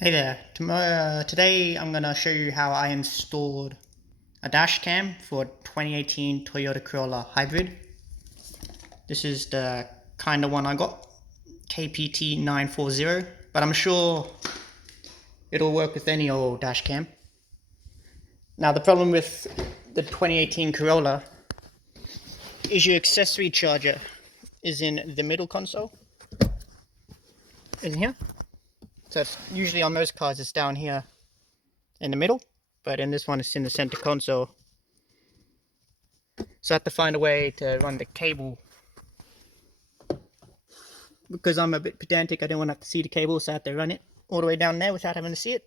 Hey there. Today I'm going to show you how I installed a dash cam for 2018 Toyota Corolla Hybrid. This is the kind of one I got, KPT 940, but I'm sure it'll work with any old dash cam. Now the problem with the 2018 Corolla is your accessory charger is in the middle console, in here. So it's usually on most cars it's down here in the middle, but in this one it's in the center console. So I have to find a way to run the cable. Because I'm a bit pedantic, I didn't want to have to see the cable, so I had to run it all the way down there without having to see it.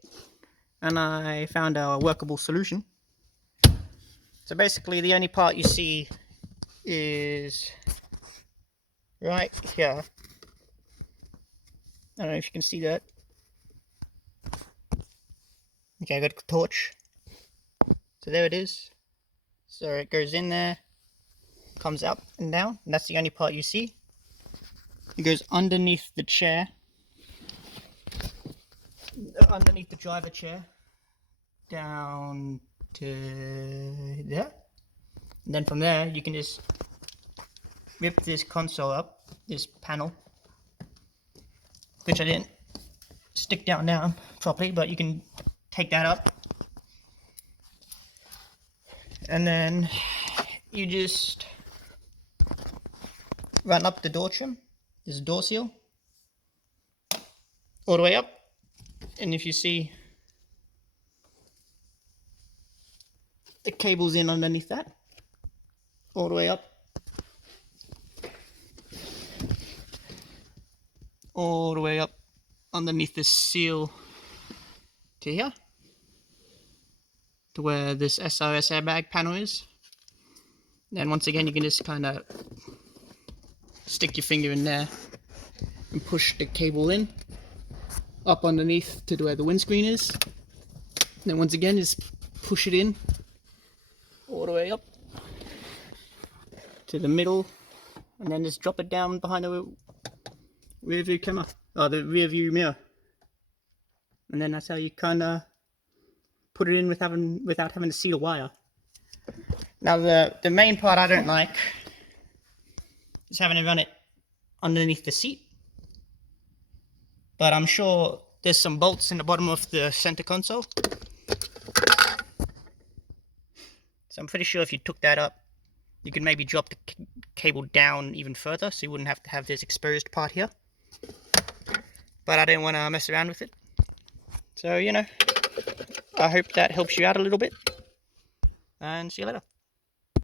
And I found a workable solution. So basically the only part you see is right here. I don't know if you can see that. Okay, I got a torch. So there it is. So it goes in there, comes up and down, and that's the only part you see. It goes underneath the chair, underneath the driver chair, down to there. And then from there, you can just rip this console up, this panel, which I didn't stick down properly, but you can take that up. And then you just run up the door trim, this door seal, all the way up. And if you see, the cable's in underneath that, all the way up, all the way up underneath this seal to here, to where this SRS airbag panel is. Then once again, you can just kind of stick your finger in there and push the cable in up underneath to where the windscreen is. Then once again, just push it in all the way up to the middle, and then just drop it down behind the rear view camera, or the rear view mirror. And then that's how you kind of put it in without having to see the wire. Now the main part I don't like is having to run it underneath the seat. But I'm sure there's some bolts in the bottom of the center console. So I'm pretty sure if you took that up, you could maybe drop the cable down even further, so you wouldn't have to have this exposed part here. But I didn't want to mess around with it. So, I hope that helps you out a little bit. And see you later.